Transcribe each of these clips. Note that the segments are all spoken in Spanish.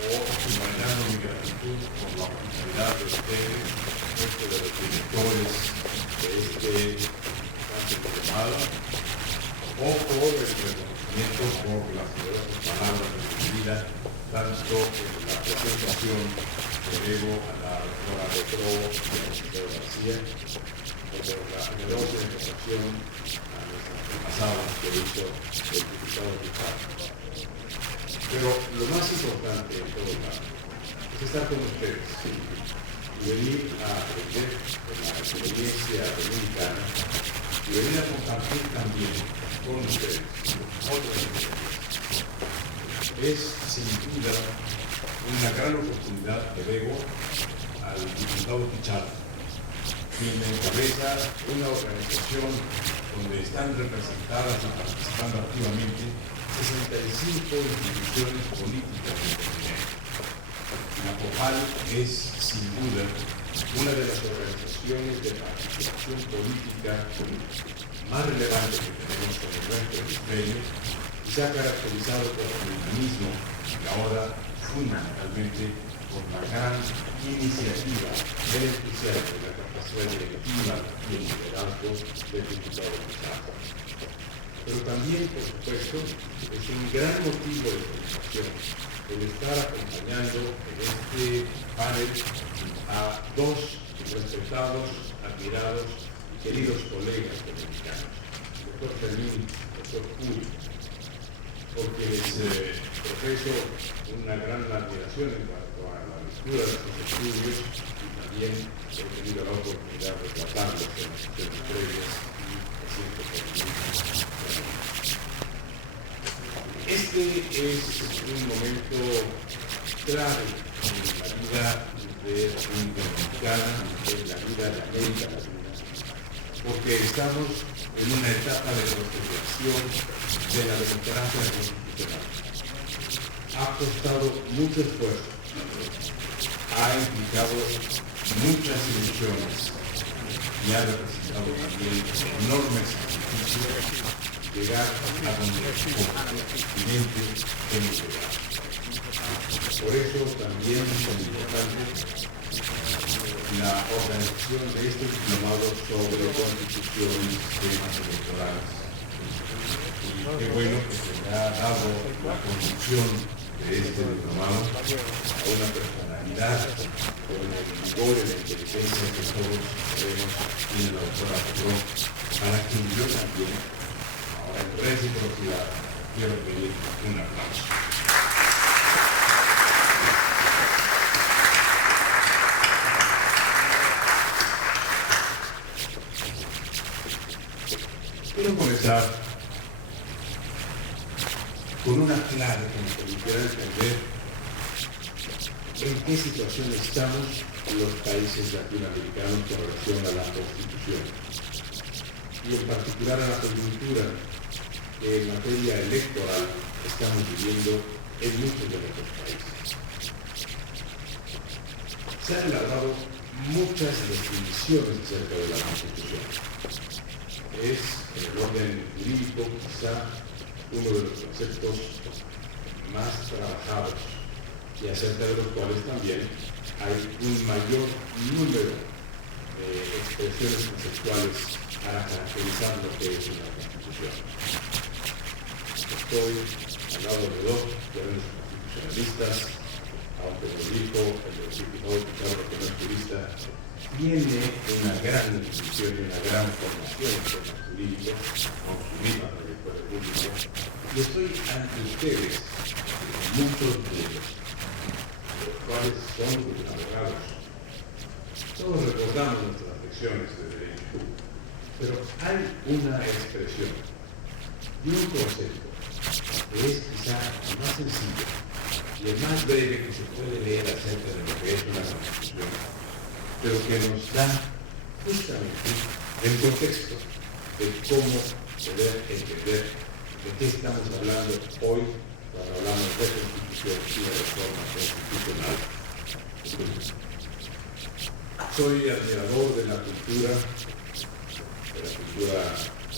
o subrayando mi gratitud por la oportunidad de ustedes, de los directores de este importante diplomado, o por el reconocimiento por las poderosas palabras de mi vida, tanto en la presentación que debo a la doctora Petro y al licenciado García, como la generosa invitación a nuestras pasadas que hizo el diputado Ricardo. Pero lo más importante en todo caso es estar con ustedes y venir a aprender de la experiencia dominicana y venir a compartir también con ustedes otras experiencias. Es sin duda una gran oportunidad que debo al diputado Pichardo, quien encabeza una organización donde están representadas y participando activamente 65 instituciones políticas del continente. La COPAL es, sin duda, una de las organizaciones de participación política más relevantes que tenemos en nuestro hemisferio y se ha caracterizado por el dinamismo y ahora fundamentalmente por la gran iniciativa del entusiasmo y la capacidad directiva y el liderazgo del diputado Pichardo. Pero también, por supuesto, es un gran motivo de satisfacción el estar acompañando en este panel a dos respetados, admirados y queridos colegas dominicanos, el doctor Fermín y el doctor Julio, porque les profeso una gran admiración en cuanto a la lectura de sus estudios y también he tenido la oportunidad de tratarlos en las sesiones previas y recientes. Este es un momento clave en la vida de la República Dominicana, en la vida de América Latina, porque estamos en una etapa de consolidación de la democracia constitucional. Ha costado mucho esfuerzo, ha implicado muchas ilusiones y ha representado también enormes sacrificios llegar a donde como continente hemos llegado. Por eso también es muy importante la organización de este diplomado sobre constitución y sistemas electorales. Y qué bueno que se le ha dado la conducción de este diplomado a una personalidad con el vigor y la inteligencia que todos sabemos tiene la doctora Petro, para quien yo también, en reciprocidad, quiero pedir un aplauso. Quiero comenzar con una clave que nos permitiera entender en qué situación estamos los países latinoamericanos con relación a la Constitución y en particular a la coyuntura que en materia electoral estamos viviendo en muchos de nuestros países. Se han elaborado muchas definiciones acerca de la Constitución. Es, en el orden jurídico, quizá uno de los conceptos más trabajados y acerca de los cuales también hay un mayor número de expresiones conceptuales para caracterizar lo que es una Constitución. Estoy al lado de dos grandes constitucionalistas, aunque lo dijo el diputado Pichardo, que no es jurista, tiene una gran institución y una gran formación en temas jurídicos, con su misma trayectoria pública, y estoy ante ustedes, muchos de ellos, los cuales son abogados. Todos recordamos nuestras lecciones de derecho, pero hay una expresión y un concepto que es quizá el más sencillo y el más breve que se puede leer acerca de lo que es una Constitución, pero que nos da justamente el contexto de cómo poder entender de qué estamos hablando hoy cuando hablamos de Constitución y de reforma constitucional. Soy admirador de la cultura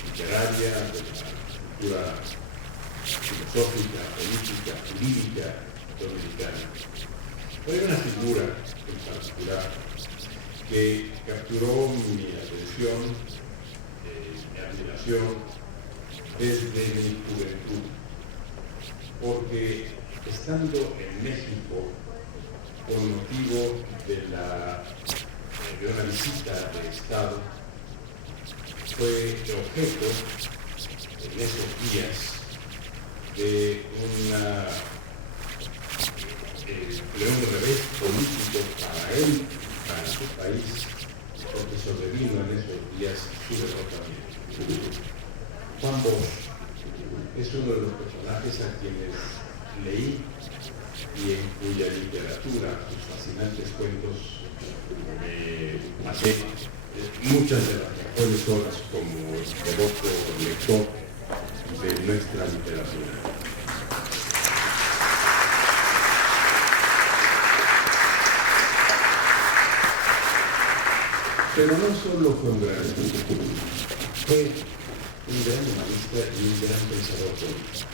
literaria, de la cultura filosófica, política, jurídica dominicana. Hay una figura en particular que capturó mi atención, mi admiración desde mi juventud, porque estando en México con motivo de una visita de Estado, fue objeto en esos días de un revés político para él, para su país, porque sobrevino en esos días su derrotamiento. Juan Bosch es uno de los personajes a quienes leí y en cuya literatura, sus fascinantes cuentos, pasé muchas de las mejores horas como devoto lector de nuestra literatura. Pero no solo fue un gran escritor, fue un gran humanista y un gran pensador político.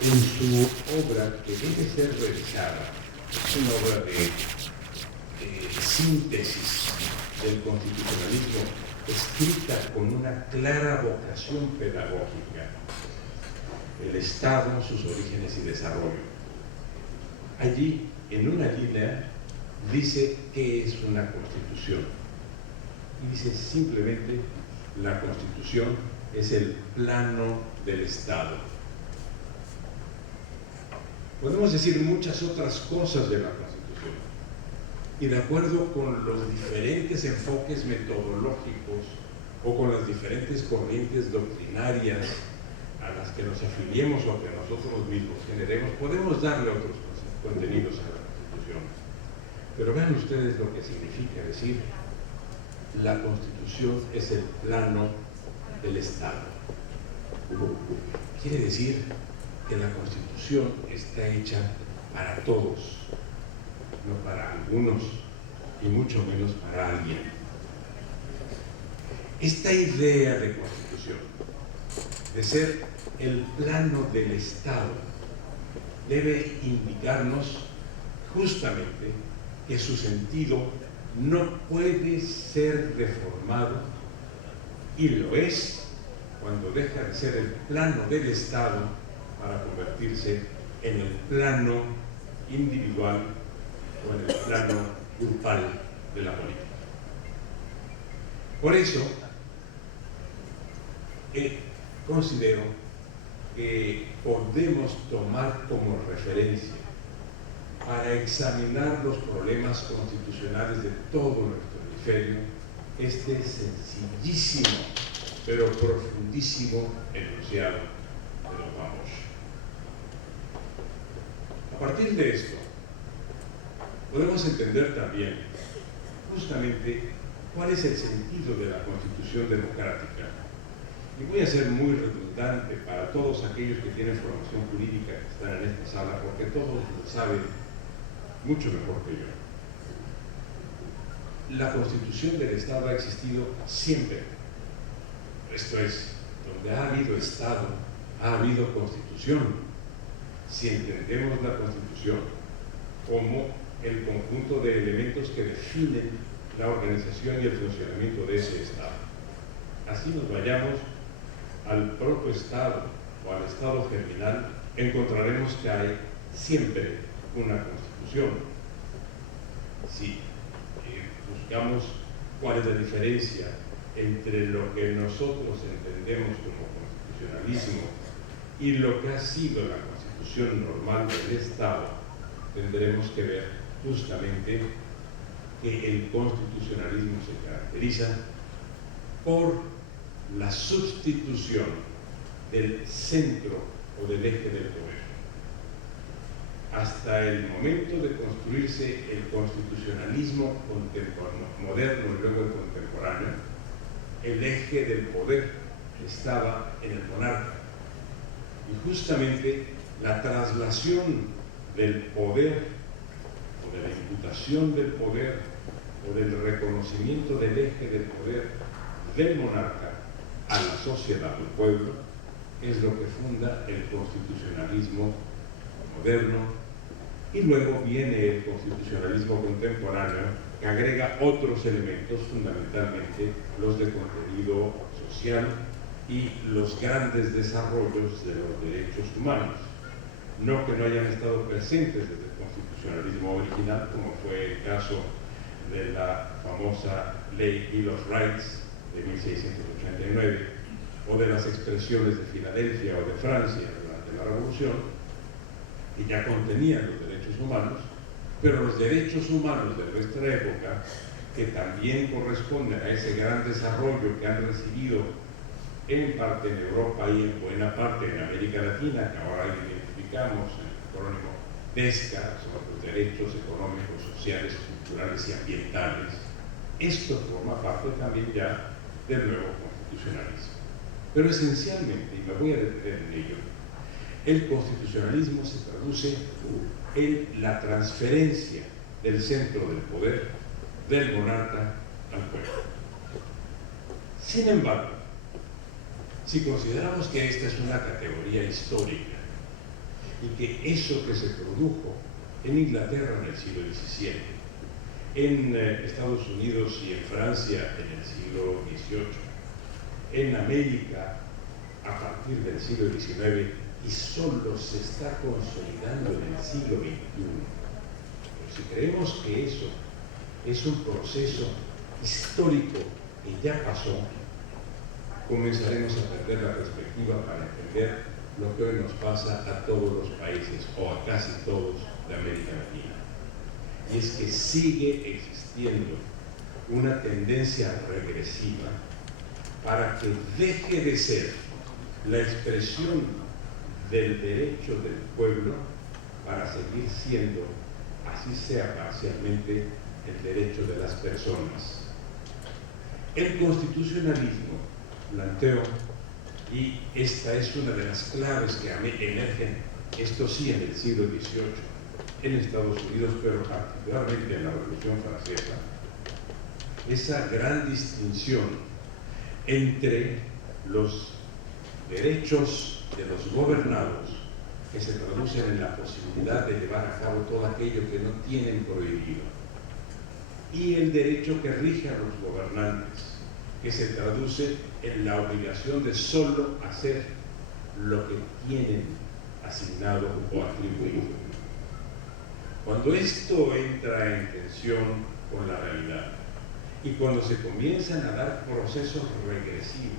En su obra, que debe ser revisada, es una obra de síntesis del constitucionalismo, escrita con una clara vocación pedagógica: el Estado, sus orígenes y desarrollo. Allí, en una línea, dice qué es una constitución. Y dice simplemente: la constitución es el plano del Estado. Podemos decir muchas otras cosas de la Constitución, y de acuerdo con los diferentes enfoques metodológicos o con las diferentes corrientes doctrinarias a las que nos afiliemos o que nosotros mismos generemos, podemos darle otros contenidos a la Constitución. Pero vean ustedes lo que significa decir: la Constitución es el plano del Estado. Quiere decir que la Constitución está hecha para todos, no para algunos y mucho menos para alguien. Esta idea de Constitución, de ser el plano del Estado, debe indicarnos justamente que su sentido no puede ser deformado, y lo es cuando deja de ser el plano del Estado para convertirse en el plano individual o en el plano grupal de la política. Por eso, considero que podemos tomar como referencia para examinar los problemas constitucionales de todo nuestro hemisferio este sencillísimo pero profundísimo enunciado de los Vamos. A partir de esto, podemos entender también justamente cuál es el sentido de la Constitución democrática. Y voy a ser muy redundante para todos aquellos que tienen formación jurídica que están en esta sala, porque todos lo saben mucho mejor que yo. La Constitución del Estado ha existido siempre. Esto es, donde ha habido Estado, ha habido Constitución. Si entendemos la Constitución como el conjunto de elementos que definen la organización y el funcionamiento de ese Estado. Así nos vayamos al propio Estado o al Estado germinal, encontraremos que hay siempre una Constitución. Si buscamos cuál es la diferencia entre lo que nosotros entendemos como constitucionalismo y lo que ha sido la Constitución normal del Estado, tendremos que ver justamente que el constitucionalismo se caracteriza por la sustitución del centro o del eje del poder. Hasta el momento de construirse el constitucionalismo moderno y luego el contemporáneo, el eje del poder estaba en el monarca. Y justamente la traslación del poder o de la imputación del poder o del reconocimiento del eje del poder del monarca a la sociedad, al pueblo, es lo que funda el constitucionalismo moderno Y luego viene el constitucionalismo contemporáneo, que agrega otros elementos, fundamentalmente los de contenido social y los grandes desarrollos de los derechos humanos. No que no hayan estado presentes desde el constitucionalismo original, como fue el caso de la famosa ley Bill of Rights de 1689, o de las expresiones de Filadelfia o de Francia durante la Revolución, que ya contenían los derechos humanos, pero los derechos humanos de nuestra época, que también corresponden a ese gran desarrollo que han recibido en parte en Europa y en buena parte en América Latina, que ahora identificamos en el acrónimo DESCA, son los derechos económicos, sociales, culturales y ambientales. Esto forma parte también ya del nuevo constitucionalismo. Pero esencialmente, y me voy a detener en ello, el constitucionalismo se traduce en la transferencia del centro del poder del monarca al pueblo. Sin embargo, si consideramos que esta es una categoría histórica y que eso que se produjo en Inglaterra en el siglo XVII, en Estados Unidos y en Francia en el siglo XVIII, en América a partir del siglo XIX y solo se está consolidando en el siglo XXI. Pero si creemos que eso es un proceso histórico que ya pasó, comenzaremos a perder la perspectiva para entender lo que hoy nos pasa a todos los países, o a casi todos, de América Latina. Y es que sigue existiendo una tendencia regresiva para que deje de ser la expresión del derecho del pueblo para seguir siendo, así sea parcialmente, el derecho de las personas. El constitucionalismo planteó, y esta es una de las claves que emergen, esto sí en el siglo XVIII, en Estados Unidos, pero particularmente en la Revolución Francesa, esa gran distinción entre los derechos de los gobernados, que se traducen en la posibilidad de llevar a cabo todo aquello que no tienen prohibido, y el derecho que rige a los gobernantes, que se traduce en la obligación de solo hacer lo que tienen asignado o atribuido. Cuando esto entra en tensión con la realidad y cuando se comienzan a dar procesos regresivos,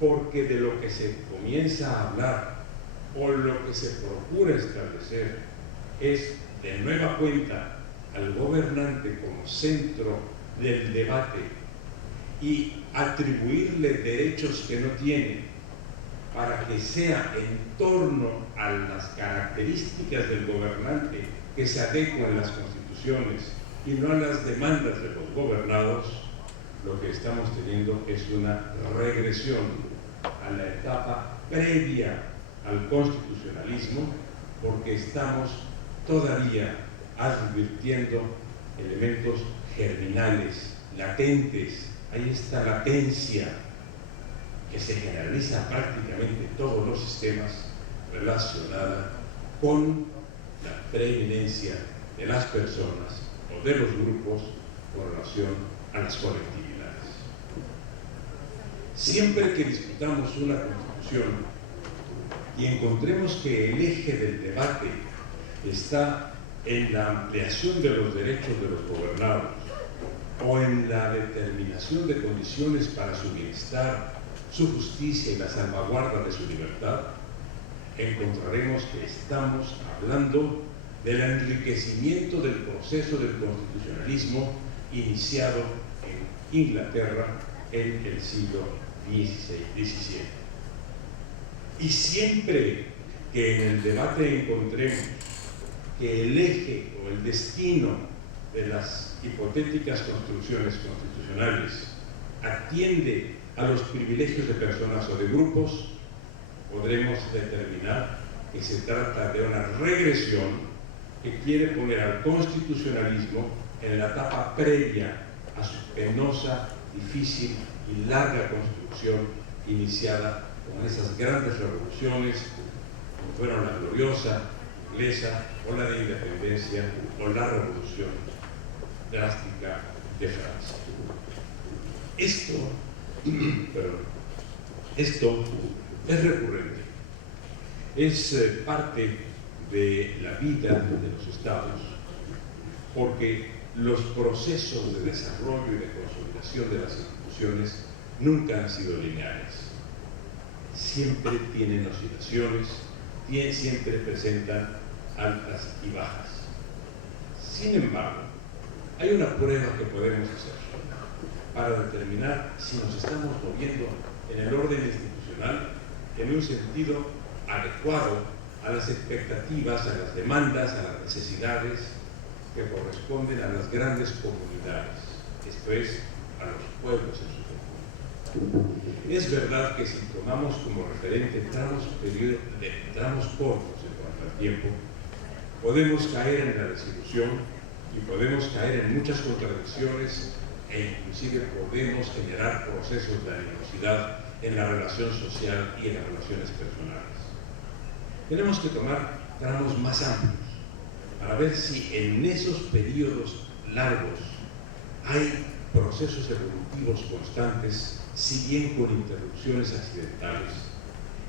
porque de lo que se comienza a hablar o lo que se procura establecer es de nueva cuenta al gobernante como centro del debate y atribuirle derechos que no tiene para que sea en torno a las características del gobernante que se adecuen a las constituciones y no a las demandas de los gobernados, lo que estamos teniendo es una regresión a la etapa previa al constitucionalismo, porque estamos todavía advirtiendo elementos germinales, latentes. Hay esta latencia que se generaliza prácticamente en todos los sistemas relacionada con la preeminencia de las personas o de los grupos con relación a las colectividades. Siempre que discutamos una constitución y encontremos que el eje del debate está en la ampliación de los derechos de los gobernados o en la determinación de condiciones para su bienestar, su justicia y la salvaguarda de su libertad, encontraremos que estamos hablando del enriquecimiento del proceso del constitucionalismo iniciado en Inglaterra en el siglo XVII. Y siempre que en el debate encontremos que el eje o el destino de las hipotéticas construcciones constitucionales atiende a los privilegios de personas o de grupos, podremos determinar que se trata de una regresión que quiere poner al constitucionalismo en la etapa previa a su penosa, difícil y larga construcción iniciada con esas grandes revoluciones, como fueron la gloriosa inglesa, o la de independencia, o la revolución drástica de Francia. Esto es recurrente, es parte de la vida de los estados, porque los procesos de desarrollo y de consolidación de las instituciones nunca han sido lineales. Siempre tienen oscilaciones, siempre presentan altas y bajas. Sin embargo, hay una prueba que podemos hacer para determinar si nos estamos moviendo en el orden institucional en un sentido adecuado a las expectativas, a las demandas, a las necesidades que corresponden a las grandes comunidades, esto es, a los pueblos en su conjunto. Es verdad que si tomamos como referente tramos cortos en cuanto al tiempo, podemos caer en la desilusión y podemos caer en muchas contradicciones e inclusive podemos generar procesos de animosidad en la relación social y en las relaciones personales. Tenemos que tomar tramos más amplios para ver si en esos periodos largos hay procesos evolutivos constantes, si bien con interrupciones accidentales,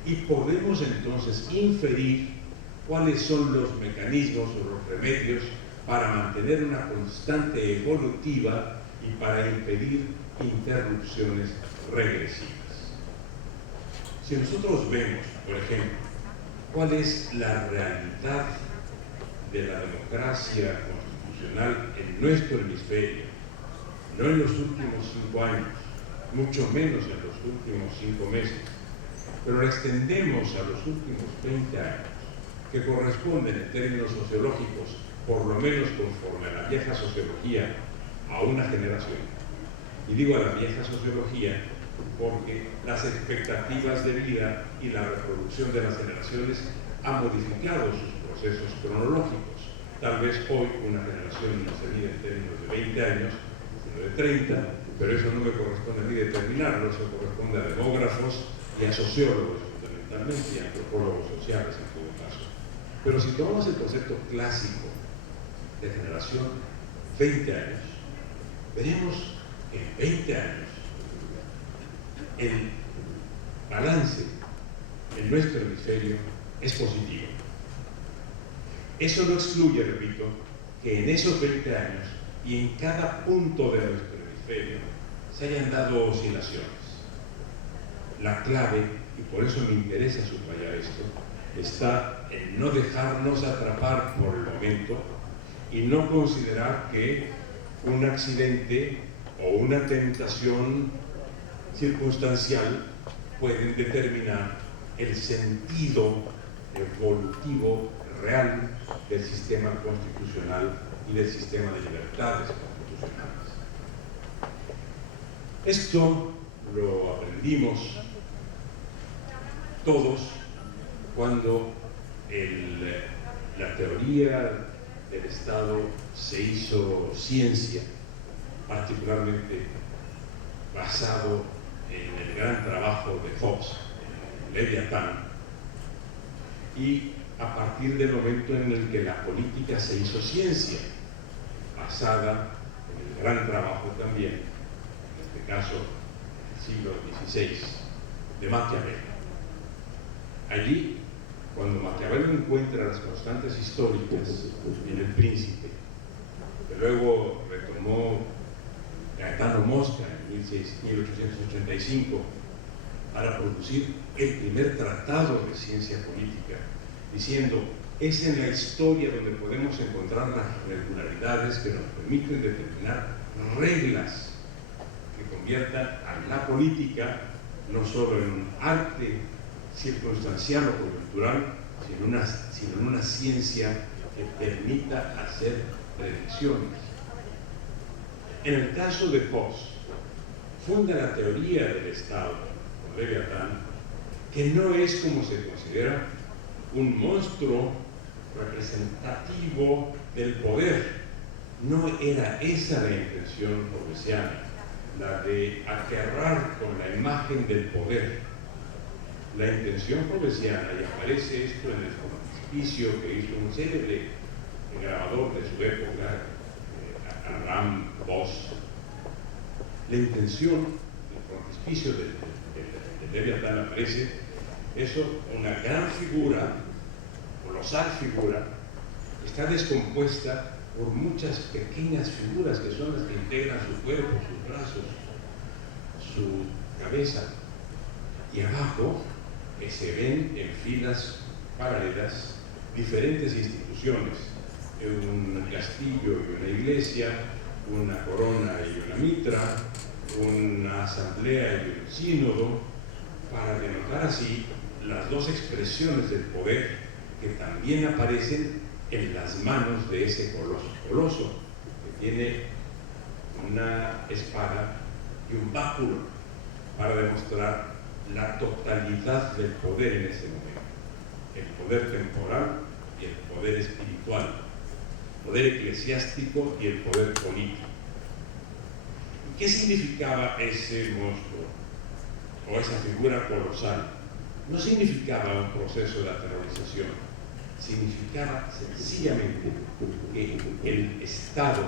y podemos entonces inferir cuáles son los mecanismos o los remedios para mantener una constante evolutiva y para impedir interrupciones regresivas. Si nosotros vemos, por ejemplo, cuál es la realidad de la democracia constitucional en nuestro hemisferio, no en los últimos 5 años, mucho menos en los últimos 5 meses, pero la extendemos a los últimos 20 años, que corresponden en términos sociológicos, por lo menos conforme a la vieja sociología, a una generación. Y digo a la vieja sociología porque las expectativas de vida y la reproducción de las generaciones han modificado sus procesos cronológicos. Tal vez hoy una generación no se mide en términos de 20 años, sino de 30, pero eso no me corresponde a mí determinarlo, eso corresponde a demógrafos y a sociólogos fundamentalmente, y a antropólogos sociales en todo caso. Pero si tomamos el concepto clásico de generación 20 años, veremos que en 20 años el balance en nuestro hemisferio es positivo. Eso no excluye, repito, que en esos 20 años y en cada punto de nuestro hemisferio se hayan dado oscilaciones. La clave, y por eso me interesa subrayar esto, está en no dejarnos atrapar por el momento y no considerar que un accidente o una tentación circunstancial pueden determinar el sentido evolutivo real del sistema constitucional y del sistema de libertades constitucionales. Esto lo aprendimos todos cuando la teoría del Estado se hizo ciencia, particularmente basado en el gran trabajo de Hobbes, Leviatán, y a partir del momento en el que la política se hizo ciencia, basada en el gran trabajo también, en este caso, del siglo XVI, de Maquiavelo. Allí, cuando Maquiavelo encuentra las constantes históricas en El Príncipe, que luego retomó Gaetano Mosca en 1885 para producir el primer tratado de ciencia política, diciendo, es en la historia donde podemos encontrar las regularidades que nos permiten determinar reglas que conviertan a la política no solo en un arte circunstancial o coyuntural, sino en una ciencia que permita hacer predicciones. En el caso de Hobbes, funda la teoría del Estado, con Leviatán, que no es como se considera un monstruo representativo del poder. No era esa la intención hobbesiana, la de aterrar con la imagen del poder. La intención hobbesiana, y aparece esto en el frontispicio que hizo un célebre grabador de su época, Abraham Bosch. La intención del frontispicio de Leviatán aparece eso, una gran figura, colosal figura, está descompuesta por muchas pequeñas figuras que son las que integran su cuerpo, sus brazos, su cabeza. Y abajo se ven en filas paralelas diferentes instituciones, un castillo y una iglesia, una corona y una mitra, una asamblea y un sínodo, para denotar así las dos expresiones del poder que también aparecen en las manos de ese coloso, que tiene una espada y un báculo para demostrar la totalidad del poder en ese momento, el poder temporal y el poder espiritual, el poder eclesiástico y el poder político. ¿Qué significaba ese monstruo o esa figura colosal? No significaba un proceso de aterrorización, significaba sencillamente que el Estado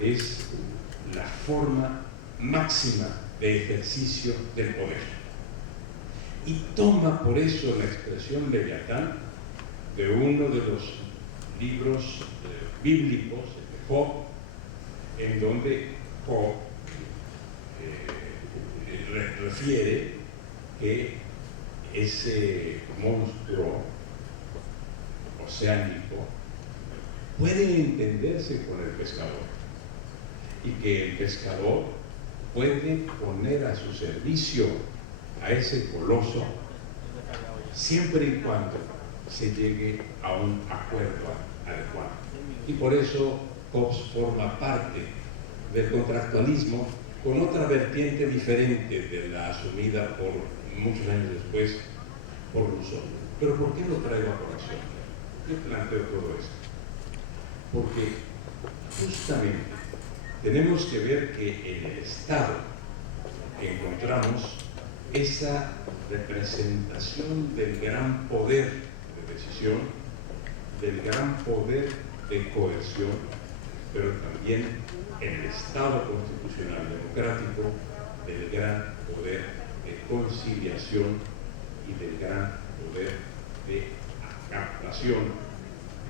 es la forma máxima de ejercicio del poder. Y toma por eso la expresión Leviatán de uno de los libros bíblicos, el de Job, en donde Job refiere que ese monstruo oceánico puede entenderse con el pescador y que el pescador puede poner a su servicio a ese coloso siempre y cuando se llegue a un acuerdo adecuado. Y por eso Hobbes forma parte del contractualismo con otra vertiente diferente de la asumida por muchos años después por Rousseau. Pero ¿por qué lo traigo a colación? ¿Qué planteo todo esto? Porque justamente tenemos que ver que en el Estado encontramos esa representación del gran poder de decisión, del gran poder de coerción, pero también en el Estado constitucional democrático del gran poder de conciliación y del gran poder de captación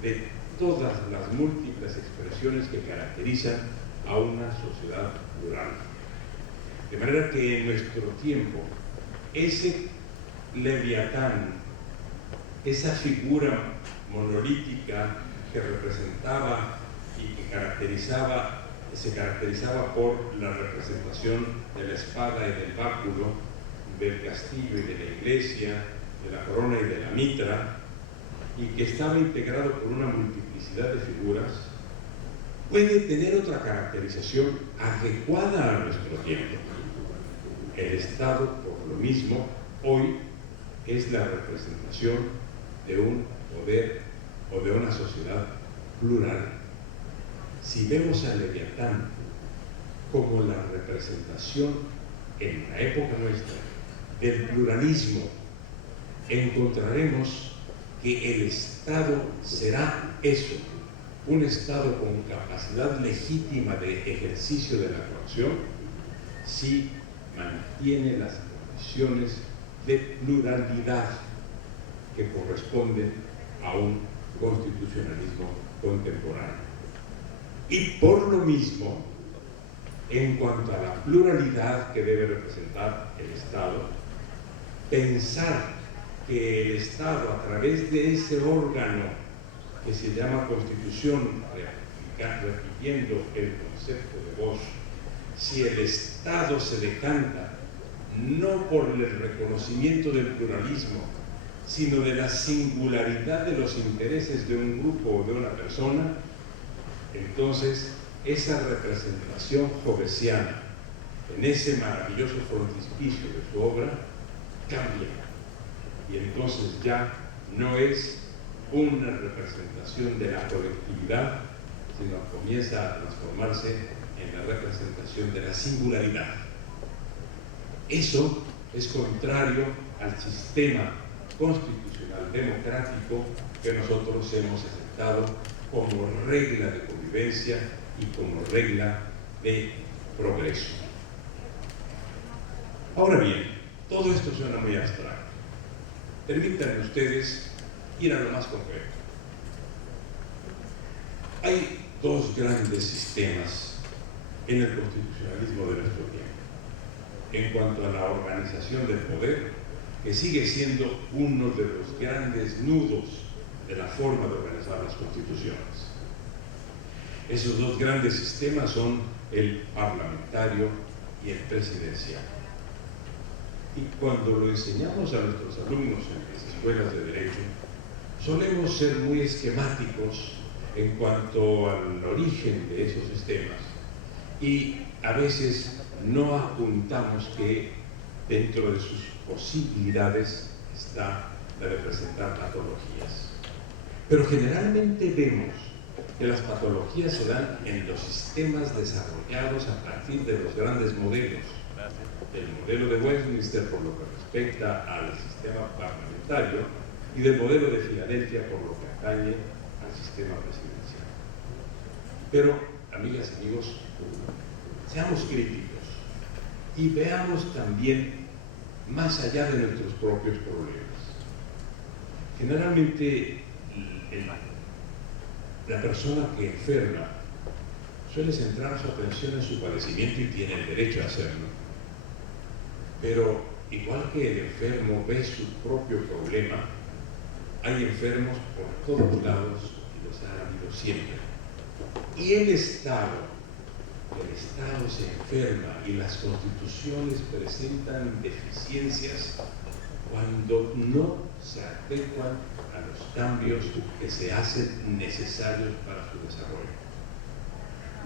de todas las múltiples expresiones que caracterizan a una sociedad plural. De manera que en nuestro tiempo, ese Leviatán, esa figura monolítica que representaba y que se caracterizaba por la representación de la espada y del báculo, del castillo y de la iglesia, de la corona y de la mitra, y que estaba integrado por una multiplicidad de figuras, puede tener otra caracterización adecuada a nuestro tiempo. El Estado, por lo mismo, hoy es la representación de un poder o de una sociedad plural. Si vemos a Leviatán como la representación en la época nuestra del pluralismo, encontraremos que el Estado será eso, un Estado con capacidad legítima de ejercicio de la coacción, si mantiene las condiciones de pluralidad que corresponden a un constitucionalismo contemporáneo. Y por lo mismo, en cuanto a la pluralidad que debe representar el Estado, pensar que el Estado, a través de ese órgano que se llama Constitución, repitiendo el concepto de Bosch, si el Estado se decanta no por el reconocimiento del pluralismo, sino de la singularidad de los intereses de un grupo o de una persona, entonces esa representación hobbesiana en ese maravilloso frontispicio de su obra cambia, y entonces ya no es una representación de la colectividad, sino comienza a transformarse en la representación de la singularidad. Eso es contrario al sistema constitucional democrático que nosotros hemos aceptado como regla de convivencia y como regla de progreso. Ahora bien, todo esto suena muy abstracto. Permítanme ustedes ir a lo más concreto. Hay dos grandes sistemas en el constitucionalismo de nuestro tiempo. En cuanto a la organización del poder, que sigue siendo uno de los grandes nudos de la forma de organizar las constituciones. Esos dos grandes sistemas son el parlamentario y el presidencial. Y cuando lo enseñamos a nuestros alumnos en las escuelas de Derecho, solemos ser muy esquemáticos en cuanto al origen de esos sistemas y a veces no apuntamos que dentro de sus posibilidades está la de presentar patologías. Pero generalmente vemos que las patologías se dan en los sistemas desarrollados a partir de los grandes modelos. Del modelo de Westminster por lo que respecta al sistema parlamentario y del modelo de Filadelfia por lo que atañe al sistema presidencial. Pero, amigas y amigos, seamos críticos y veamos también más allá de nuestros propios problemas. Generalmente, la persona que enferma suele centrar su atención en su padecimiento y tiene el derecho a hacerlo. Pero, igual que el enfermo ve su propio problema, hay enfermos por todos lados y los ha habido siempre. Y el Estado se enferma y las constituciones presentan deficiencias cuando no se adecuan a los cambios que se hacen necesarios para su desarrollo.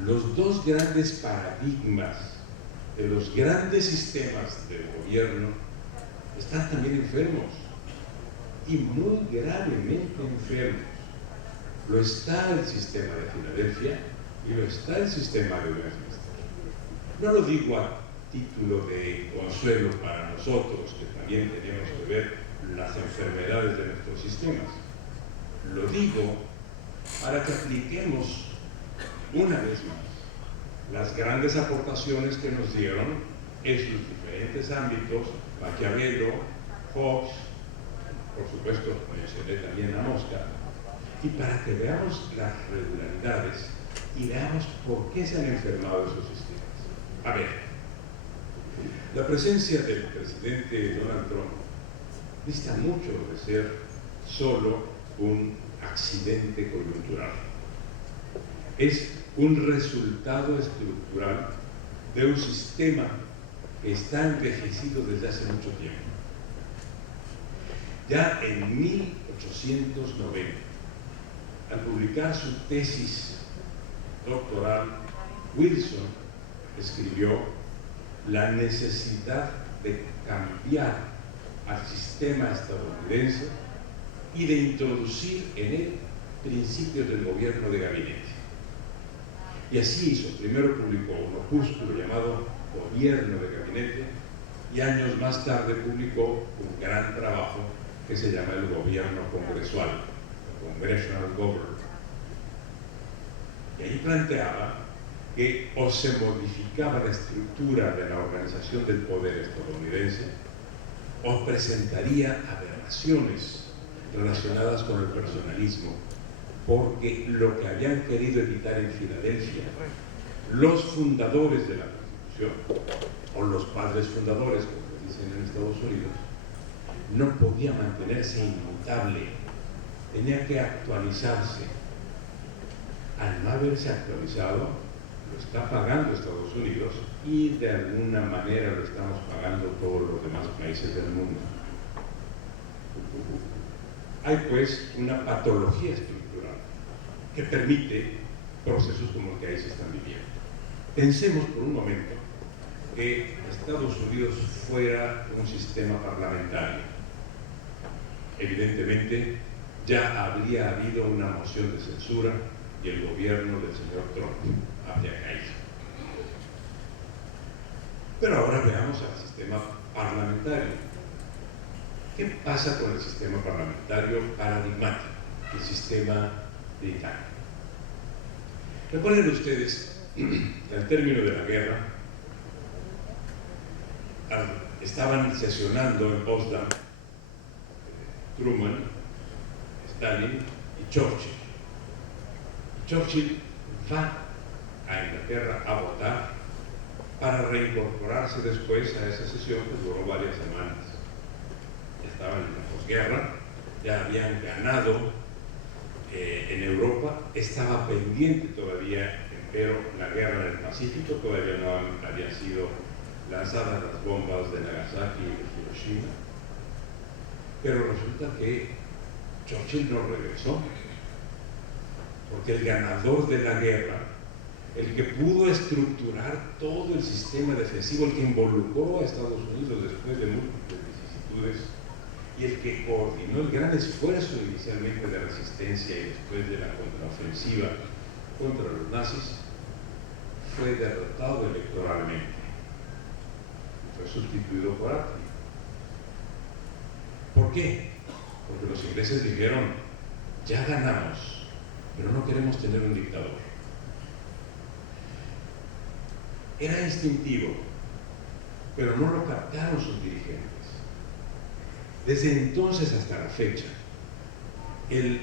Los dos grandes paradigmas de los grandes sistemas del gobierno están también enfermos y muy gravemente enfermos. Lo está el sistema de Filadelfia y lo está el sistema de Westminster. No lo digo a título de consuelo para nosotros, que también tenemos que ver las enfermedades de nuestros sistemas. Lo digo para que apliquemos una vez más las grandes aportaciones que nos dieron en sus diferentes ámbitos, Maquiavelo, Hobbes, por supuesto mencioné también a Mosca, y para que veamos las regularidades y veamos por qué se han enfermado esos sistemas. A ver, la presencia del presidente Donald Trump dista mucho de ser solo un accidente coyuntural. Es un resultado estructural de un sistema que está envejecido desde hace mucho tiempo. Ya en 1890, al publicar su tesis doctoral, Wilson escribió la necesidad de cambiar al sistema estadounidense y de introducir en él principios del gobierno de gabinete. Y así hizo. Primero publicó un opúsculo llamado Gobierno de Gabinete y años más tarde publicó un gran trabajo que se llama el Gobierno Congresual, Congressional Government. Y ahí planteaba que o se modificaba la estructura de la organización del poder estadounidense o presentaría aberraciones relacionadas con el personalismo, porque lo que habían querido evitar en Filadelfia los fundadores de la Constitución, o los padres fundadores, como dicen en Estados Unidos, no podía mantenerse inmutable, tenía que actualizarse. Al no haberse actualizado, lo está pagando Estados Unidos y de alguna manera lo estamos pagando todos los demás países del mundo. Hay pues una patología estructural que permite procesos como el que ahí se están viviendo. Pensemos por un momento que Estados Unidos fuera un sistema parlamentario. Evidentemente ya habría habido una moción de censura y el gobierno del señor Trump habría caído. Pero ahora veamos al sistema parlamentario. ¿Qué pasa con el sistema parlamentario paradigmático, el sistema británico? Recuerden ustedes, al término de la guerra, estaban sesionando en Potsdam Truman, Stalin y Churchill. Churchill va a Inglaterra a votar para reincorporarse después a esa sesión que duró varias semanas. Ya estaban en la posguerra, ya habían ganado en Europa, estaba pendiente todavía, pero la guerra en el Pacífico todavía no habían sido lanzadas las bombas de Nagasaki y de Hiroshima, pero resulta que Churchill no regresó, porque el ganador de la guerra, el que pudo estructurar todo el sistema defensivo, el que involucró a Estados Unidos después de múltiples vicisitudes, y el que coordinó el gran esfuerzo inicialmente de resistencia y después de la contraofensiva contra los nazis, fue derrotado electoralmente. Fue sustituido por Attlee. ¿Por qué? Porque los ingleses dijeron, ya ganamos, pero no queremos tener un dictador. Era instintivo, pero no lo captaron sus dirigentes. Desde entonces hasta la fecha, el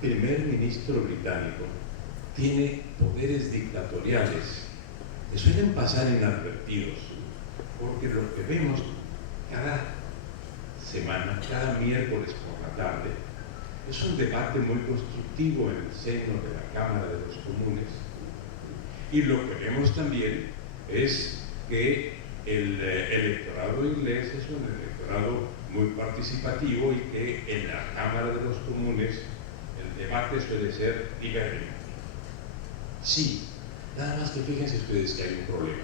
primer ministro británico tiene poderes dictatoriales que suelen pasar inadvertidos, porque lo que vemos cada semana, cada miércoles por la tarde, es un debate muy constructivo en el seno de la Cámara de los Comunes, y lo que vemos también es que el electorado inglés es un electorado muy participativo y que en la Cámara de los Comunes el debate suele ser divergente. Sí, nada más que fíjense ustedes que hay un problema.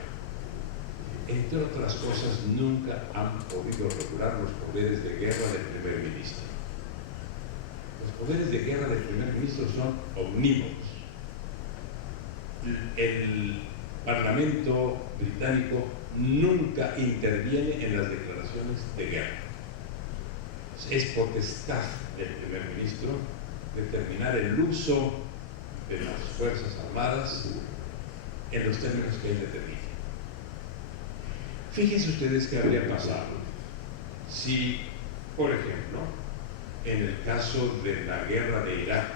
Entre otras cosas, nunca han podido regular los poderes de guerra del primer ministro. Los poderes de guerra del primer ministro son omnímodos. El Parlamento británico nunca interviene en las declaraciones de guerra. Es potestad del primer ministro determinar el uso de las Fuerzas Armadas en los términos que él determine. Fíjense ustedes qué habría pasado si, por ejemplo, en el caso de la guerra de Irak,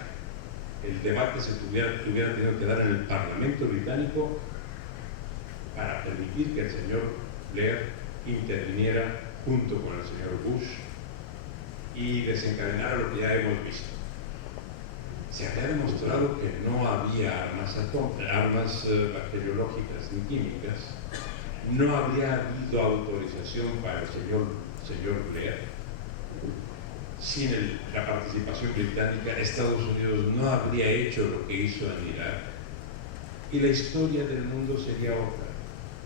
el debate se tuviera tenido que dar en el Parlamento británico para permitir que el señor Blair interviniera junto con el señor Bush y desencadenara lo que ya hemos visto. Se había demostrado que no había armas bacteriológicas ni químicas, no habría habido autorización para el señor Blair. Sin la participación británica, Estados Unidos no habría hecho lo que hizo en Irak, y la historia del mundo sería otra.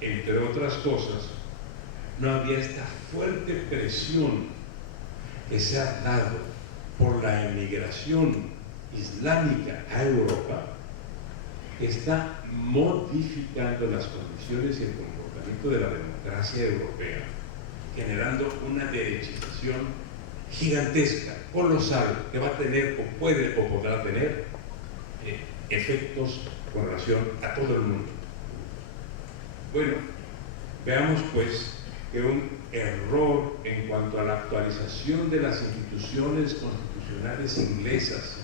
Entre otras cosas, no había esta fuerte presión que se ha dado por la emigración islámica a Europa, que está modificando las condiciones y el comportamiento de la democracia europea, generando una derechización gigantesca, colosal, que va a tener o puede o podrá tener efectos con relación a todo el mundo. Bueno, veamos pues que un error en cuanto a la actualización de las instituciones constitucionales inglesas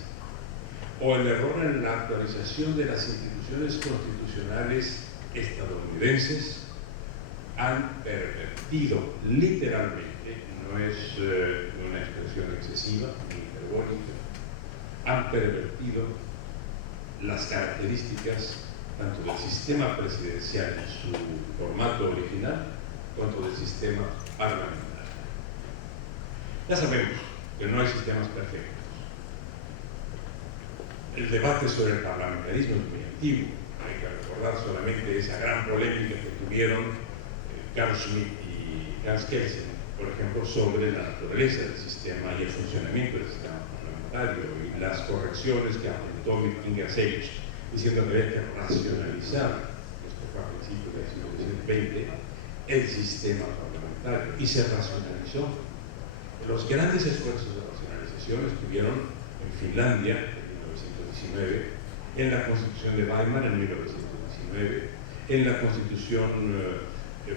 o el error en la actualización de las instituciones constitucionales estadounidenses han pervertido literalmente, no es una expresión excesiva ni hiperbólica, han pervertido las características tanto del sistema presidencial en su formato original cuanto del sistema parlamentario. Ya sabemos que no hay sistemas perfectos. El debate sobre el parlamentarismo es muy antiguo. Hay que recordar solamente esa gran polémica que tuvieron Carl Schmitt y Hans Kelsen, por ejemplo, sobre la naturaleza del sistema y el funcionamiento del sistema parlamentario y las correcciones que apuntó Virginia Sage, diciendo que había que racionalizar, esto fue a principios del siglo XX, el sistema parlamentario, y se racionalizó. Los grandes esfuerzos de racionalización estuvieron en Finlandia en 1919, en la Constitución de Weimar en 1919, en la Constitución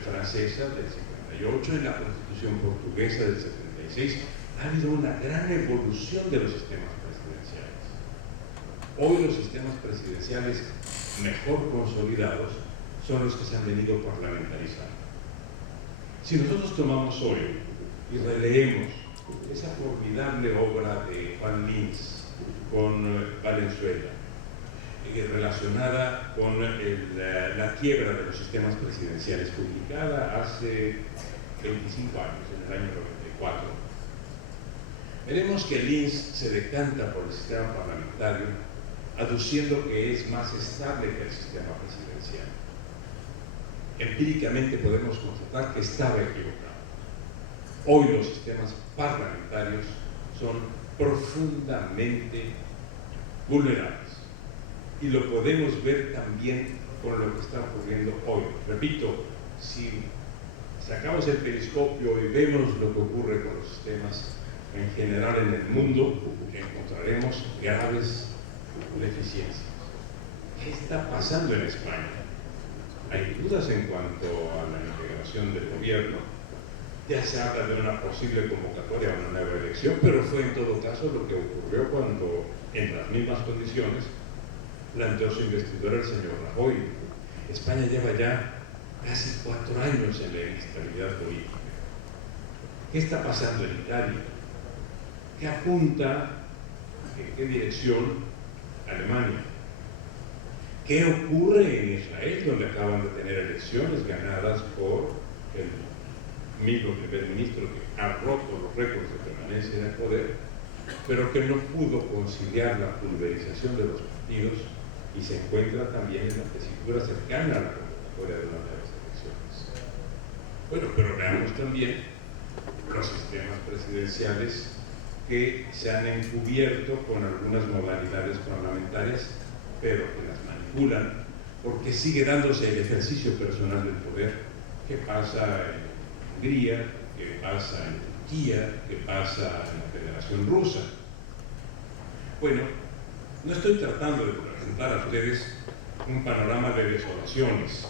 francesa del 58, en la Constitución portuguesa del 76. Ha habido una gran evolución de los sistemas presidenciales. Hoy los sistemas presidenciales mejor consolidados son los que se han venido parlamentarizando. Si nosotros tomamos hoy y releemos esa formidable obra de Juan Lins con Valenzuela, relacionada con la quiebra de los sistemas presidenciales, publicada hace 25 años, en el año 94, veremos que Lins se decanta por el sistema parlamentario, aduciendo que es más estable que el sistema presidencial. Empíricamente podemos constatar que estaba equivocado. Hoy los sistemas parlamentarios son profundamente vulnerables. Y lo podemos ver también con lo que está ocurriendo hoy. Repito, si sacamos el periscopio y vemos lo que ocurre con los sistemas en general en el mundo, encontraremos graves deficiencias. ¿Qué está pasando en España? Hay dudas en cuanto a la integración del gobierno. Ya se habla de una posible convocatoria a una nueva elección, pero fue en todo caso lo que ocurrió cuando, en las mismas condiciones, planteó su investidura el señor Rajoy. España lleva ya casi 4 años en la inestabilidad política. ¿Qué está pasando en Italia? ¿Qué apunta? ¿En qué dirección Alemania? ¿Qué ocurre en Israel, donde acaban de tener elecciones ganadas por el mismo primer ministro que ha roto los récords de permanencia en el poder, pero que no pudo conciliar la pulverización de los partidos y se encuentra también en la tesitura cercana a la convocatoria de una de las elecciones? Bueno, pero veamos también los sistemas presidenciales que se han encubierto con algunas modalidades parlamentarias, pero que las manipulan, porque sigue dándose el ejercicio personal del poder. ¿Qué pasa en Hungría? ¿Qué pasa en Turquía? ¿Qué pasa en la Federación Rusa? Bueno, no estoy tratando de presentar a ustedes un panorama de desolaciones.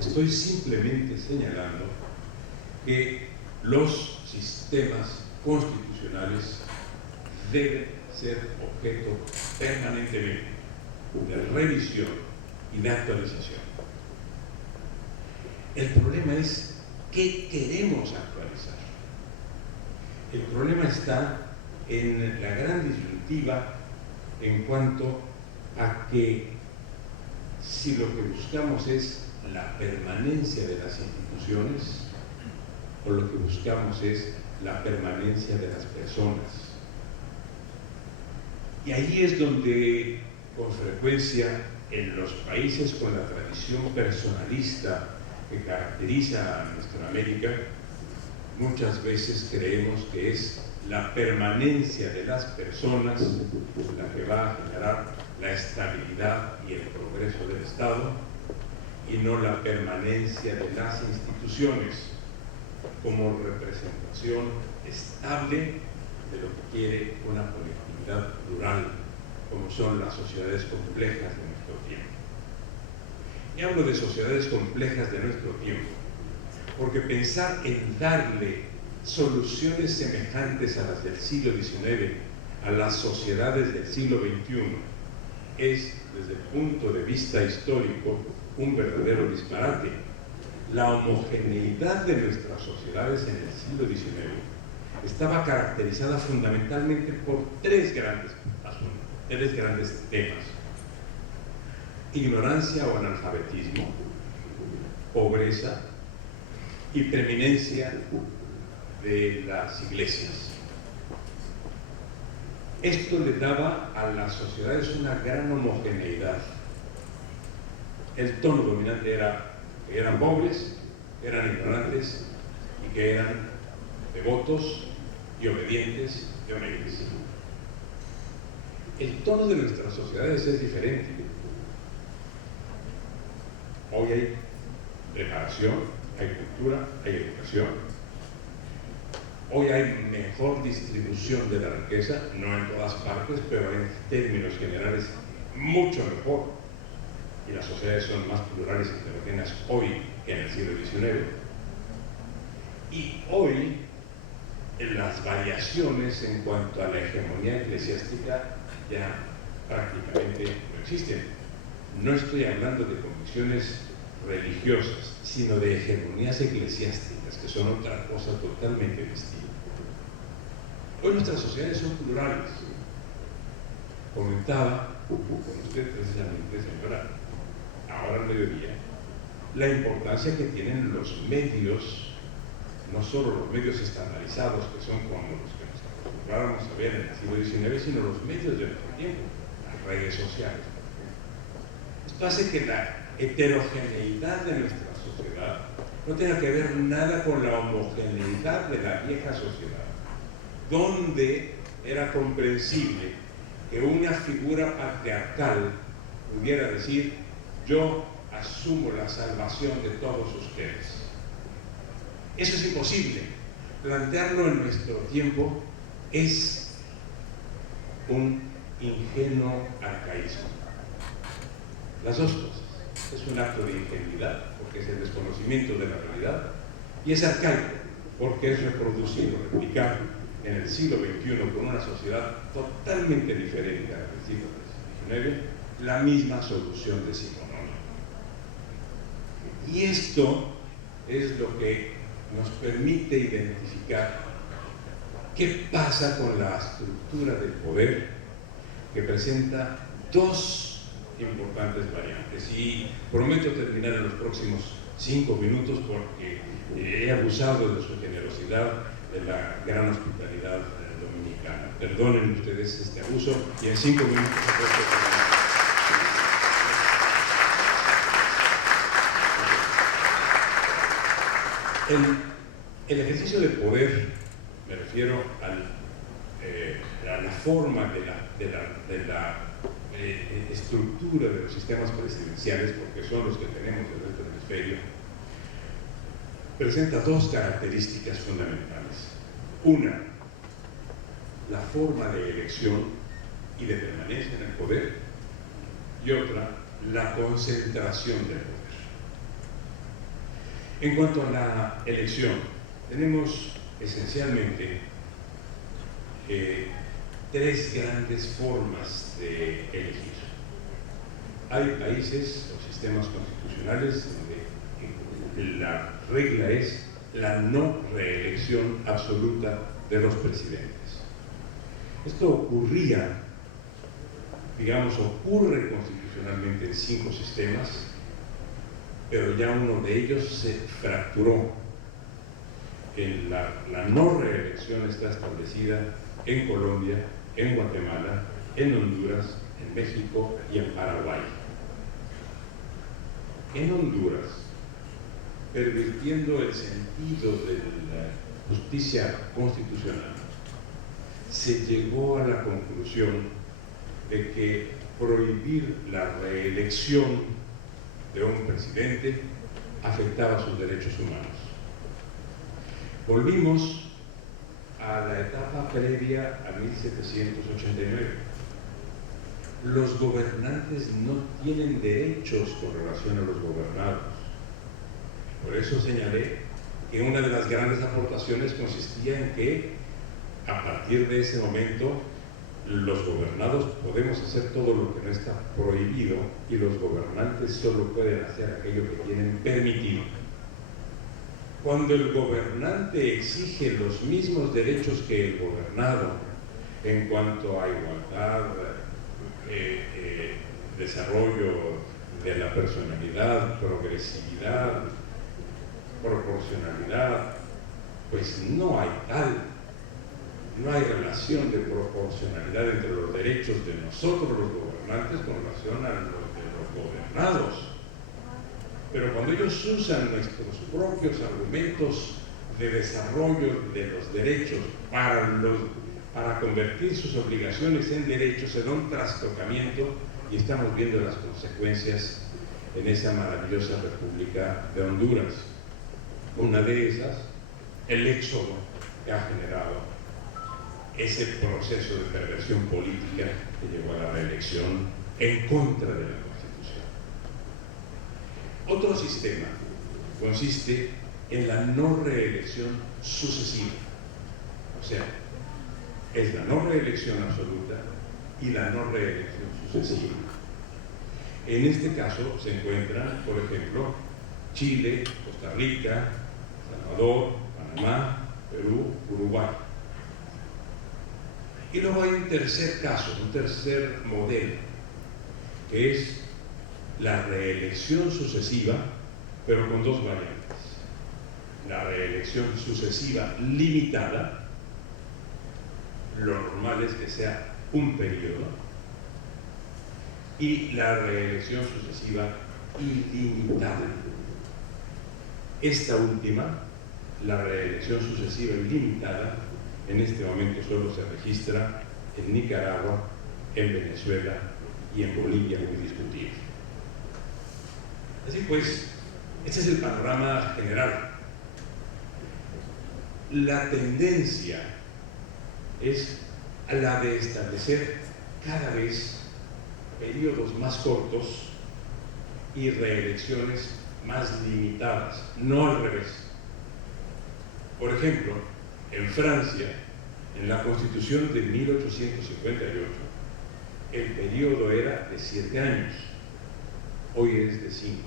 Estoy simplemente señalando que los sistemas constitucionales deben ser objeto permanentemente de revisión y de actualización. El problema es ¿qué queremos actualizar? El problema está en la gran disyuntiva en cuanto a que si lo que buscamos es la permanencia de las instituciones o lo que buscamos es la permanencia de las personas. Y ahí es donde, con frecuencia, en los países con la tradición personalista que caracteriza a nuestra América, muchas veces creemos que es la permanencia de las personas la que va a generar la estabilidad y el progreso del Estado, y no la permanencia de las instituciones como representación estable de lo que quiere una colectividad plural, como son las sociedades complejas de nuestro tiempo. Y hablo de sociedades complejas de nuestro tiempo, porque pensar en darle soluciones semejantes a las del siglo XIX a las sociedades del siglo XXI es, desde el punto de vista histórico, un verdadero disparate. La homogeneidad de nuestras sociedades en el siglo XIX estaba caracterizada fundamentalmente por tres grandes temas: ignorancia o analfabetismo, pobreza y preeminencia de las iglesias. Esto le daba a las sociedades una gran homogeneidad. El tono dominante era que eran pobres, que eran ignorantes y que eran devotos y obedientes de una iglesia. El tono de nuestras sociedades es diferente. Hoy hay preparación, hay cultura, hay educación. Hoy hay mejor distribución de la riqueza, no en todas partes, pero en términos generales mucho mejor. Y las sociedades son más plurales y heterogéneas hoy que en el siglo XIX. Y hoy las variaciones en cuanto a la hegemonía eclesiástica ya prácticamente no existen. No estoy hablando de convicciones religiosas, sino de hegemonías eclesiásticas, que son otra cosa totalmente distinta. Hoy nuestras sociedades son plurales. Comentaba con usted precisamente, señora, ahora al mediodía, la importancia que tienen los medios, no solo los medios estandarizados, que son como los que nos acostumbrábamos a ver en el siglo XIX, sino los medios de nuestro tiempo, las redes sociales. Esto hace que la heterogeneidad de nuestra sociedad no tenga que ver nada con la homogeneidad de la vieja sociedad, donde era comprensible que una figura patriarcal pudiera decir: yo asumo la salvación de todos ustedes. Eso es imposible. Plantearlo en nuestro tiempo es un ingenuo arcaísmo. Las dos cosas. Es un acto de ingenuidad, porque es el desconocimiento de la realidad, y es arcaico, porque es reproducido, replicado en el siglo XXI con una sociedad totalmente diferente al siglo XIX, la misma solución decimonónica. Y esto es lo que nos permite identificar qué pasa con la estructura del poder, que presenta dos importantes variantes. Y prometo terminar en los próximos 5 minutos, porque he abusado de su generosidad, de la gran hospitalidad dominicana. Perdonen ustedes este abuso, y en 5 minutos el ejercicio del poder, me refiero a la forma de la estructura de los sistemas presidenciales, porque son los que tenemos en nuestro hemisferio, presenta dos características fundamentales. Una, la forma de elección y de permanencia en el poder, y otra, la concentración del poder. En cuanto a la elección, tenemos esencialmente tres grandes formas de elegir. Hay países o sistemas constitucionales donde la regla es la no reelección absoluta de los presidentes. Esto ocurre constitucionalmente en 5 sistemas, pero ya uno de ellos se fracturó. La no reelección está establecida en Colombia, en Guatemala, en Honduras, en México y en Paraguay. En Honduras, pervirtiendo el sentido de la justicia constitucional, se llegó a la conclusión de que prohibir la reelección de un presidente afectaba sus derechos humanos. Volvimos a la etapa previa a 1789. Los gobernantes no tienen derechos con relación a los gobernados. Por eso señalé que una de las grandes aportaciones consistía en que, a partir de ese momento, los gobernados podemos hacer todo lo que no está prohibido, y los gobernantes solo pueden hacer aquello que tienen permitido. Cuando el gobernante exige los mismos derechos que el gobernado en cuanto a igualdad, desarrollo de la personalidad, progresividad, proporcionalidad, pues no hay relación de proporcionalidad entre los derechos de nosotros los gobernantes con relación a los de los gobernados. Pero cuando ellos usan nuestros propios argumentos de desarrollo de los derechos para convertir sus obligaciones en derechos, se da un trastocamiento, y estamos viendo las consecuencias en esa maravillosa República de Honduras. Una de esas, el éxodo que ha generado ese proceso de perversión política que llevó a la reelección en contra de la Constitución. Otro sistema consiste en la no reelección sucesiva, o sea, es la no reelección absoluta y la no reelección sucesiva. En este caso se encuentran, por ejemplo, Chile, Costa Rica, Salvador, Panamá, Perú, Uruguay. Y luego hay un tercer caso, un tercer modelo, que es la reelección sucesiva, pero con dos variantes. La reelección sucesiva limitada, lo normal es que sea un periodo, y la reelección sucesiva ilimitada. Esta última, la reelección sucesiva ilimitada, en este momento solo se registra en Nicaragua, en Venezuela y en Bolivia, muy discutible. Así pues, este es el panorama general. La tendencia es a la de establecer cada vez periodos más cortos y reelecciones más limitadas, no al revés. Por ejemplo, en Francia, en la Constitución de 1858, el periodo era de 7 años, hoy es de 5.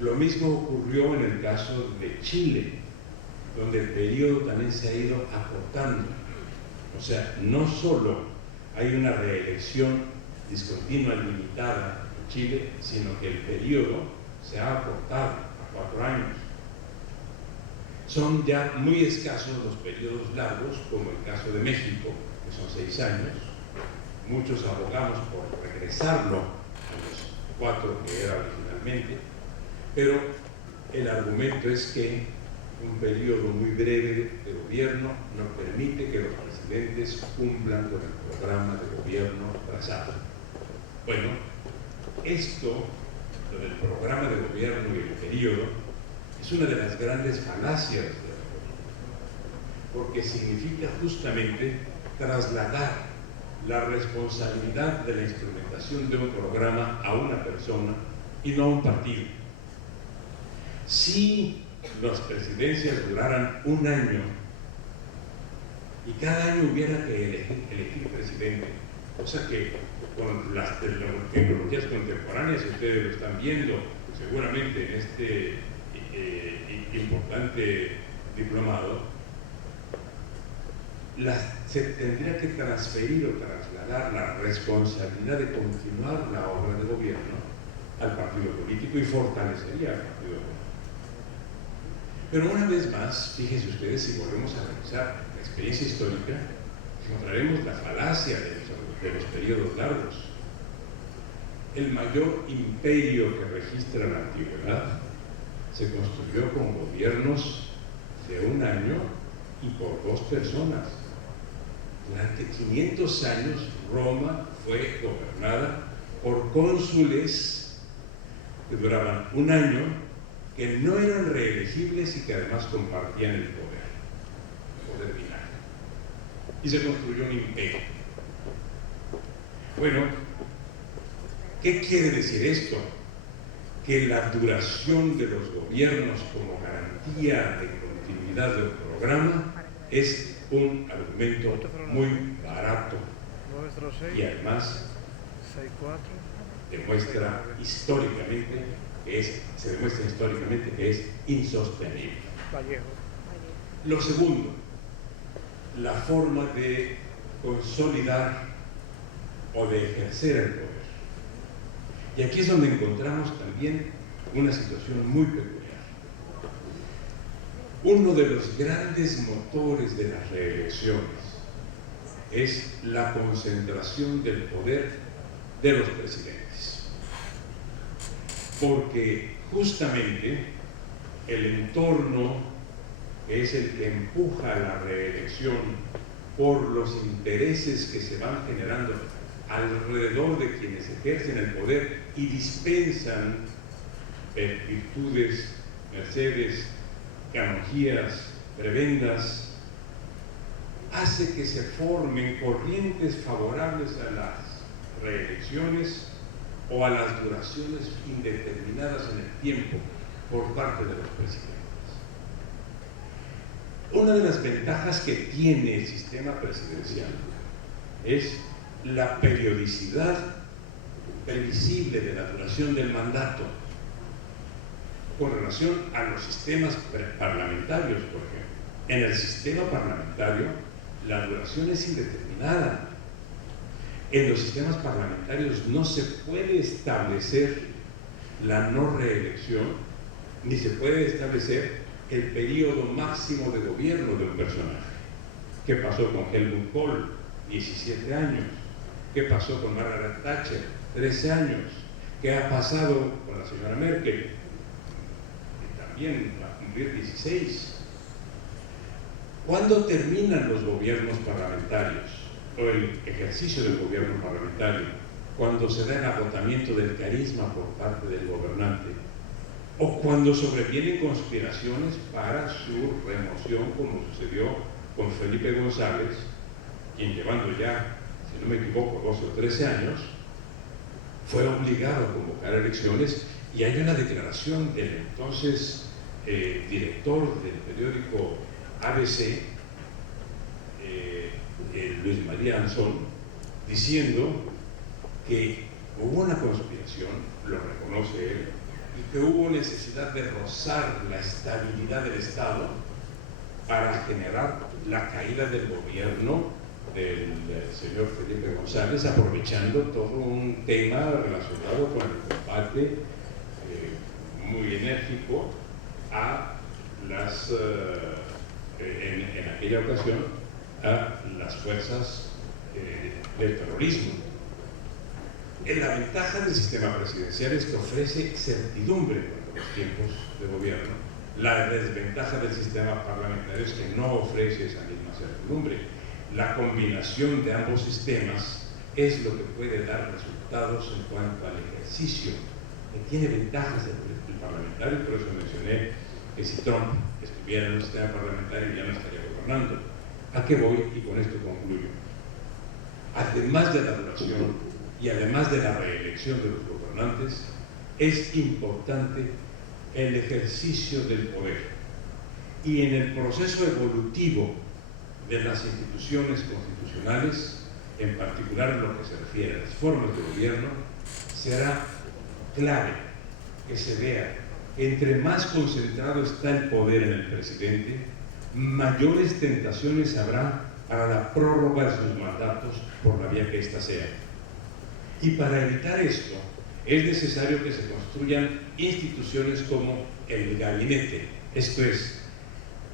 Lo mismo ocurrió en el caso de Chile, donde el periodo también se ha ido acortando. O sea, no solo hay una reelección discontinua limitada en Chile, sino que el periodo se ha acortado a 4 años. Son ya muy escasos los periodos largos, como el caso de México, que son 6 años. Muchos abogamos por regresarlo a los 4 que era originalmente, pero el argumento es que un periodo muy breve de gobierno no permite que los presidentes cumplan con el programa de gobierno trazado. Bueno, esto, lo del programa de gobierno y el periodo, es una de las grandes falacias de la política, porque significa justamente trasladar la responsabilidad de la instrumentación de un programa a una persona y no a un partido. Si las presidencias duraran un año y cada año hubiera que elegir presidente, cosa que con las tecnologías contemporáneas, ustedes lo están viendo seguramente en este importante diplomado, se tendría que transferir o trasladar la responsabilidad de continuar la obra de gobierno al partido político y fortalecería al partido político. Pero una vez más, fíjense ustedes, si volvemos a revisar la experiencia histórica, encontraremos la falacia de los periodos largos. El mayor imperio que registra la antigüedad se construyó con gobiernos de un año y por 2 personas. Durante 500 años Roma fue gobernada por cónsules que duraban un año, que no eran reelegibles y que además compartían el poder binario. Y se construyó un imperio. Bueno, ¿qué quiere decir esto? Que la duración de los gobiernos como garantía de continuidad del programa es un argumento muy barato y además se demuestra históricamente que es insostenible. Lo segundo, la forma de consolidar o de ejercer el poder. Y aquí es donde encontramos también una situación muy peculiar. Uno de los grandes motores de las reelecciones es la concentración del poder de los presidentes. Porque justamente el entorno es el que empuja a la reelección por los intereses que se van generando alrededor de quienes ejercen el poder y dispensan virtudes, mercedes, canonjías, prebendas hace que se formen corrientes favorables a las reelecciones o a las duraciones indeterminadas en el tiempo por parte de los presidentes. Una de las ventajas que tiene el sistema presidencial es la periodicidad previsible de la duración del mandato con relación a los sistemas parlamentarios, por ejemplo. En el sistema parlamentario la duración es indeterminada. En los sistemas parlamentarios no se puede establecer la no reelección, ni se puede establecer el periodo máximo de gobierno de un personaje. ¿Qué pasó con Helmut Kohl? 17 años. ¿Qué pasó con Margaret Thatcher? 13 años. ¿Qué ha pasado con la señora Merkel? Que también va a cumplir 16. ¿Cuándo terminan los gobiernos parlamentarios o el ejercicio del gobierno parlamentario? Cuando se da el agotamiento del carisma por parte del gobernante, o cuando sobrevienen conspiraciones para su remoción, como sucedió con Felipe González, quien llevando ya, si no me equivoco, 12 o 13 años, fue obligado a convocar elecciones, y hay una declaración del entonces director del periódico ABC, Luis María Anzón, diciendo que hubo una conspiración, lo reconoce él, y que hubo necesidad de rozar la estabilidad del Estado para generar la caída del gobierno del señor Felipe González, aprovechando todo un tema relacionado con el combate muy enérgico a las, en aquella ocasión, a las fuerzas del terrorismo. La ventaja del sistema presidencial es que ofrece certidumbre en los tiempos de gobierno. La desventaja del sistema parlamentario es que no ofrece esa misma certidumbre. La combinación de ambos sistemas es lo que puede dar resultados en cuanto al ejercicio, que tiene ventajas del parlamentario. Por eso mencioné que si Trump estuviera en un sistema parlamentario ya no estaría gobernando. ¿A qué voy? Y con esto concluyo. Además de la duración y además de la reelección de los gobernantes, es importante el ejercicio del poder. Y en el proceso evolutivo de las instituciones constitucionales, en particular en lo que se refiere a las formas de gobierno, será clave que se vea que entre más concentrado está el poder en el presidente, mayores tentaciones habrá para la prórroga de sus mandatos por la vía que ésta sea. Y para evitar esto, es necesario que se construyan instituciones como el gabinete, esto es,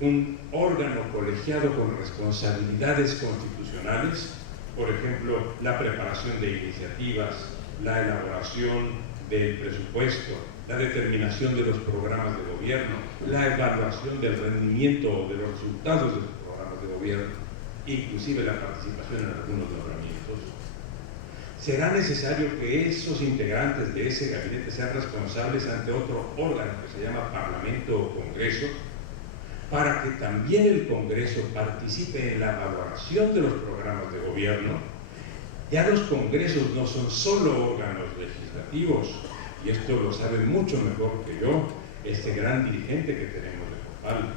un órgano colegiado con responsabilidades constitucionales, por ejemplo, la preparación de iniciativas, la elaboración del presupuesto, la determinación de los programas de gobierno, la evaluación del rendimiento o de los resultados de los programas de gobierno, inclusive la participación en algunos nombramientos. Será necesario que esos integrantes de ese gabinete sean responsables ante otro órgano que se llama Parlamento o Congreso, para que también el Congreso participe en la valoración de los programas de gobierno. Ya los congresos no son solo órganos legislativos, y esto lo sabe mucho mejor que yo este gran dirigente que tenemos de COPAL,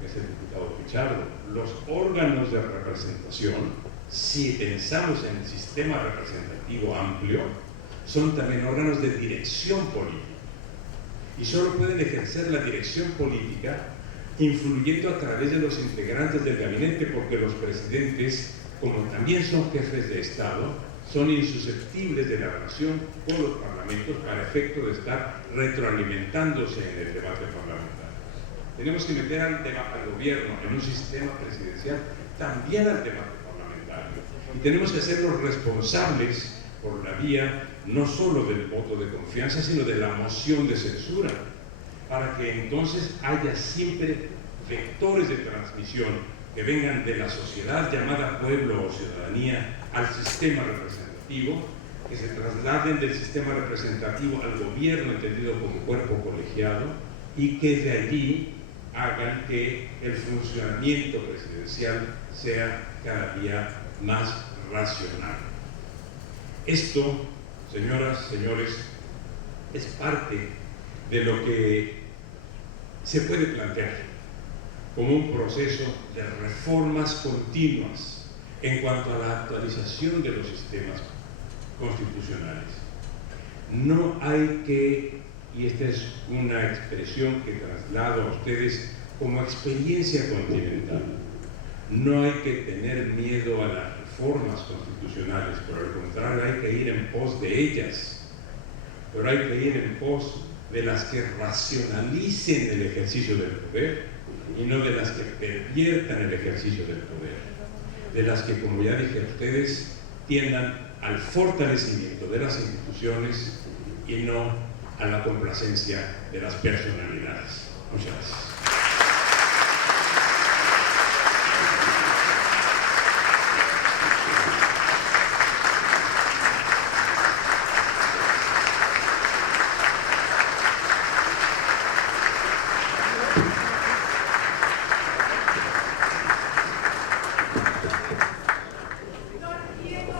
que es el diputado Pichardo. Los órganos de representación, si pensamos en el sistema representativo amplio, son también órganos de dirección política, y solo pueden ejercer la dirección política influyendo a través de los integrantes del gabinete, porque los presidentes, como también son jefes de Estado, son insusceptibles de la relación con los parlamentos para efecto de estar retroalimentándose en el debate parlamentario. Tenemos que meter al gobierno en un sistema presidencial también al debate parlamentario, y tenemos que hacerlos responsables por la vía no solo del voto de confianza, sino de la moción de censura, para que entonces haya siempre vectores de transmisión que vengan de la sociedad llamada pueblo o ciudadanía al sistema representativo, que se trasladen del sistema representativo al gobierno entendido como cuerpo colegiado, y que de allí hagan que el funcionamiento presidencial sea cada día más racional. Esto, señoras, señores, es parte de lo que se puede plantear como un proceso de reformas continuas en cuanto a la actualización de los sistemas constitucionales. No hay que, y esta es una expresión que traslado a ustedes como experiencia continental, no hay que tener miedo a las reformas constitucionales, por el contrario, hay que ir en pos de ellas, pero hay que ir en pos de las que racionalicen el ejercicio del poder y no de las que perviertan el ejercicio del poder, de las que, como ya dije a ustedes, tiendan al fortalecimiento de las instituciones y no a la complacencia de las personalidades. Muchas gracias.